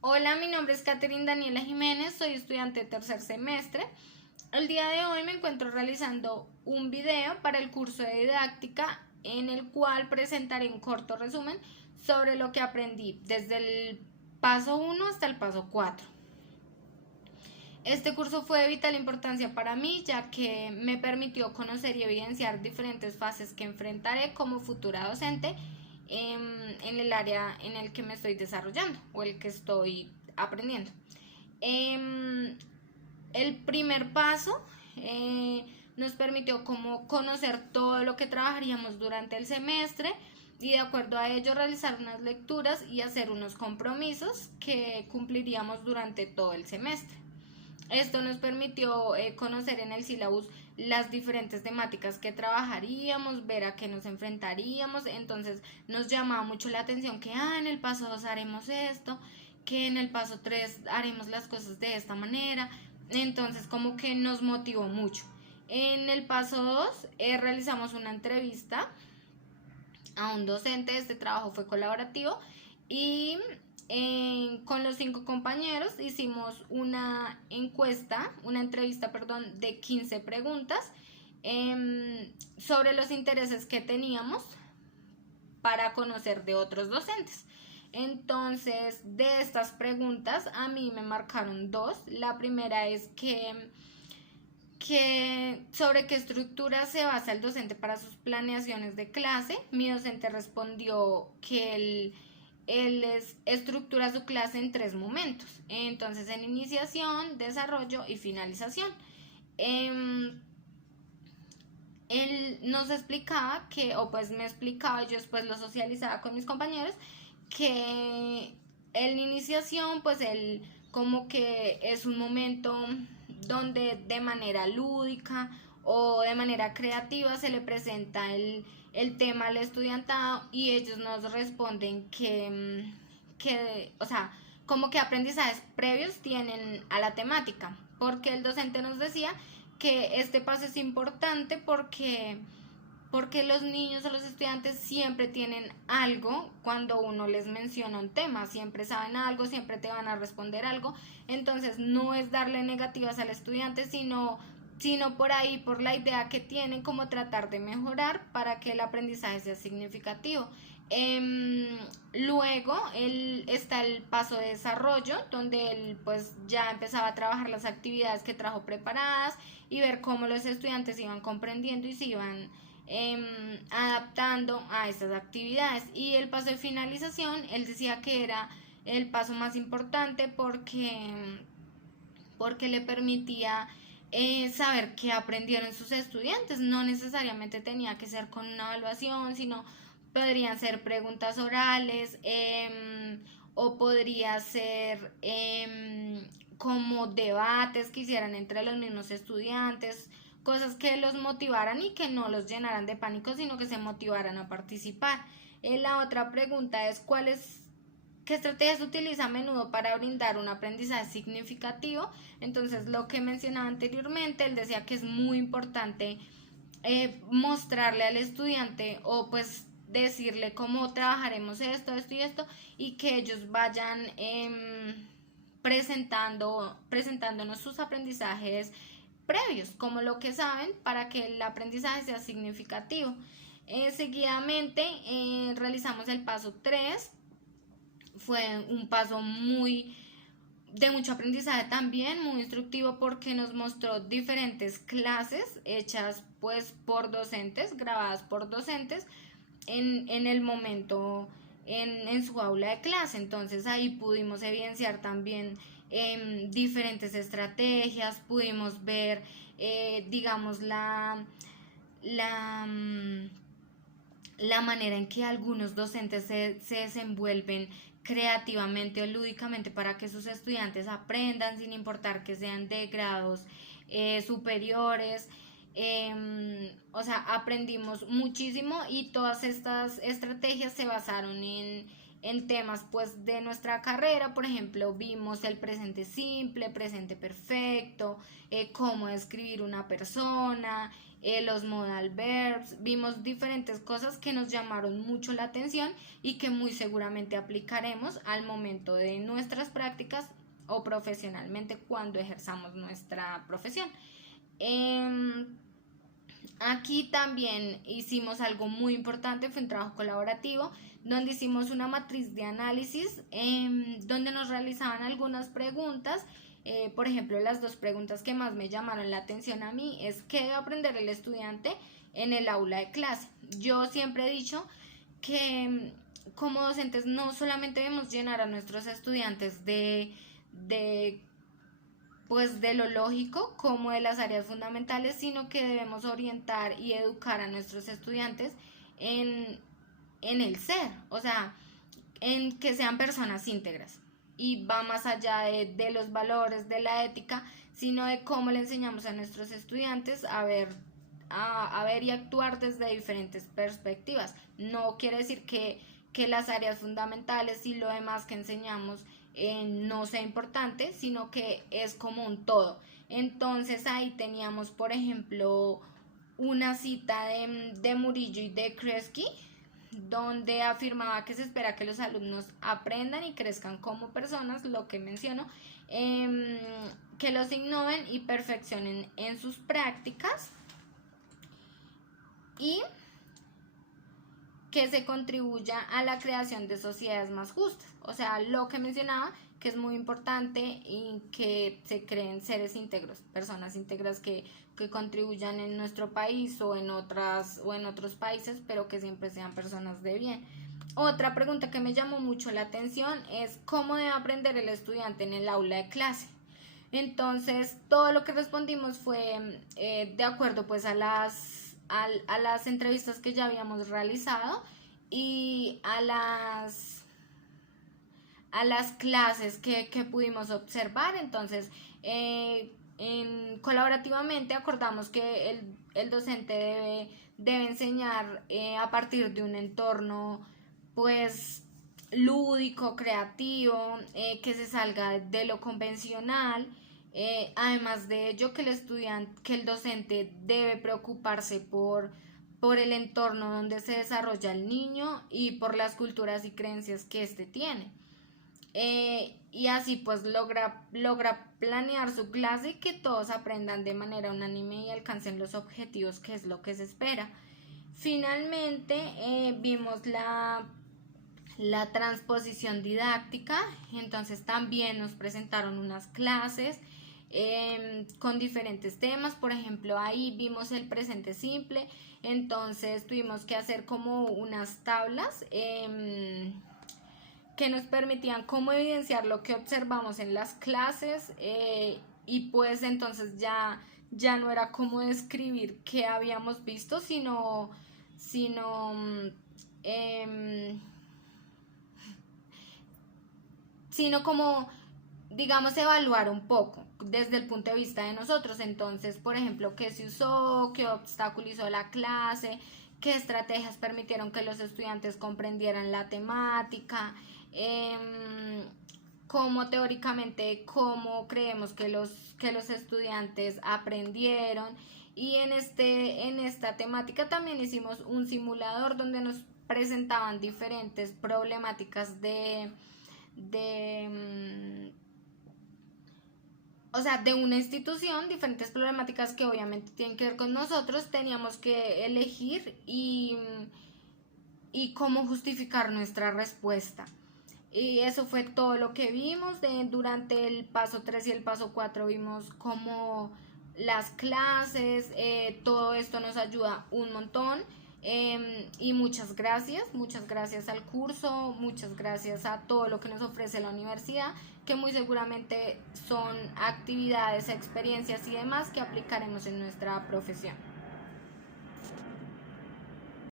Hola, mi nombre es Catherine Daniela Jiménez, soy estudiante de tercer semestre. El día de hoy me encuentro realizando un video para el curso de didáctica en el cual presentaré un corto resumen sobre lo que aprendí desde el paso 1 hasta el paso 4. Este curso fue de vital importancia para mí ya que me permitió conocer y evidenciar diferentes fases que enfrentaré como futura docente en el área en el que me estoy desarrollando o el que estoy aprendiendo. Em, el primer paso nos permitió como conocer todo lo que trabajaríamos durante el semestre y de acuerdo a ello realizar unas lecturas y hacer unos compromisos que cumpliríamos durante todo el semestre. Esto nos permitió conocer en el sílabus las diferentes temáticas que trabajaríamos, ver a qué nos enfrentaríamos, entonces nos llamaba mucho la atención que en el paso 2 haremos esto, que en el paso 3 haremos las cosas de esta manera, entonces como que nos motivó mucho. En el paso 2 realizamos una entrevista a un docente, este trabajo fue colaborativo y con los 5 compañeros hicimos una entrevista, perdón, de 15 preguntas sobre los intereses que teníamos para conocer de otros docentes. Entonces, de estas preguntas a mí me marcaron dos. La primera es que sobre qué estructura se basa el docente para sus planeaciones de clase. Mi docente respondió que él estructura su clase en 3 momentos. Entonces, en iniciación, desarrollo y finalización. Él nos explicaba que, o pues me explicaba, yo después lo socializaba con mis compañeros, que en iniciación, pues él como que es un momento donde de manera lúdica o de manera creativa se le presenta el tema al estudiantado y ellos nos responden o sea, como que aprendizajes previos tienen a la temática, porque el docente nos decía que este paso es importante porque los niños o los estudiantes siempre tienen algo cuando uno les menciona un tema, siempre saben algo, siempre te van a responder algo, entonces no es darle negativas al estudiante, sino por ahí, por la idea que tienen, como tratar de mejorar para que el aprendizaje sea significativo. Luego está el paso de desarrollo, donde él pues ya empezaba a trabajar las actividades que trajo preparadas y ver cómo los estudiantes iban comprendiendo y se iban adaptando a estas actividades. Y el paso de finalización, él decía que era el paso más importante porque le permitía saber qué aprendieron sus estudiantes. No necesariamente tenía que ser con una evaluación, sino podrían ser preguntas orales o podría ser como debates que hicieran entre los mismos estudiantes, cosas que los motivaran y que no los llenaran de pánico, sino que se motivaran a participar. La otra pregunta es ¿qué estrategias utiliza a menudo para brindar un aprendizaje significativo? Entonces, lo que mencionaba anteriormente, él decía que es muy importante mostrarle al estudiante o pues decirle cómo trabajaremos esto y esto y que ellos vayan presentándonos sus aprendizajes previos, como lo que saben, para que el aprendizaje sea significativo. Seguidamente realizamos el paso 3. Fue un paso muy de mucho aprendizaje también, muy instructivo porque nos mostró diferentes clases hechas pues por docentes, grabadas por docentes en el momento en su aula de clase. Entonces ahí pudimos evidenciar también diferentes estrategias, pudimos ver, digamos, la, la manera en que algunos docentes se desenvuelven creativamente o lúdicamente para que sus estudiantes aprendan sin importar que sean de grados superiores. O sea, aprendimos muchísimo y todas estas estrategias se basaron en temas pues de nuestra carrera. Por ejemplo, vimos el presente simple, presente perfecto, cómo describir una persona, los modal verbs. Vimos diferentes cosas que nos llamaron mucho la atención y que muy seguramente aplicaremos al momento de nuestras prácticas o profesionalmente cuando ejerzamos nuestra profesión. Aquí también hicimos algo muy importante, fue un trabajo colaborativo donde hicimos una matriz de análisis donde nos realizaban algunas preguntas. Por ejemplo, las 2 preguntas que más me llamaron la atención a mí es ¿qué debe aprender el estudiante en el aula de clase? Yo siempre he dicho que como docentes no solamente debemos llenar a nuestros estudiantes pues de lo lógico como de las áreas fundamentales, sino que debemos orientar y educar a nuestros estudiantes en el ser, o sea, en que sean personas íntegras. Y va más allá de los valores, de la ética, sino de cómo le enseñamos a nuestros estudiantes a ver y actuar desde diferentes perspectivas. No quiere decir que las áreas fundamentales y lo demás que enseñamos no sea importante, sino que es como un todo. Entonces ahí teníamos, por ejemplo, una cita de Murillo y de Kreski, donde afirmaba que se espera que los alumnos aprendan y crezcan como personas, lo que menciono, que los innoven y perfeccionen en sus prácticas y que se contribuya a la creación de sociedades más justas. O sea, lo que mencionaba, que es muy importante y que se creen seres íntegros, personas íntegras que contribuyan en nuestro país o en otros países, pero que siempre sean personas de bien. Otra pregunta que me llamó mucho la atención es ¿cómo debe aprender el estudiante en el aula de clase? Entonces, todo lo que respondimos fue de acuerdo pues a las entrevistas que ya habíamos realizado y a las clases que pudimos observar. Entonces, colaborativamente acordamos que el docente debe enseñar a partir de un entorno pues lúdico, creativo, que se salga de lo convencional. Además de ello, que el docente debe preocuparse por el entorno donde se desarrolla el niño y por las culturas y creencias que éste tiene. Y así pues logra planear su clase y que todos aprendan de manera unánime y alcancen los objetivos, que es lo que se espera. Finalmente vimos la transposición didáctica. Entonces también nos presentaron unas clases con diferentes temas. Por ejemplo, ahí vimos el presente simple, entonces tuvimos que hacer como unas tablas que nos permitían cómo evidenciar lo que observamos en las clases, y pues entonces ya no era como describir qué habíamos visto, sino como, digamos, evaluar un poco desde el punto de vista de nosotros. Entonces, por ejemplo, qué se usó, qué obstaculizó la clase, qué estrategias permitieron que los estudiantes comprendieran la temática, cómo teóricamente, cómo creemos que los estudiantes aprendieron. Y en esta temática también hicimos un simulador donde nos presentaban diferentes problemáticas de una institución, diferentes problemáticas que obviamente tienen que ver con nosotros. Teníamos que elegir y cómo justificar nuestra respuesta. Y eso fue todo lo que vimos. Durante el paso 3 y el paso 4 vimos cómo las clases, todo esto nos ayuda un montón. Y muchas gracias al curso, muchas gracias a todo lo que nos ofrece la universidad, que muy seguramente son actividades, experiencias y demás que aplicaremos en nuestra profesión.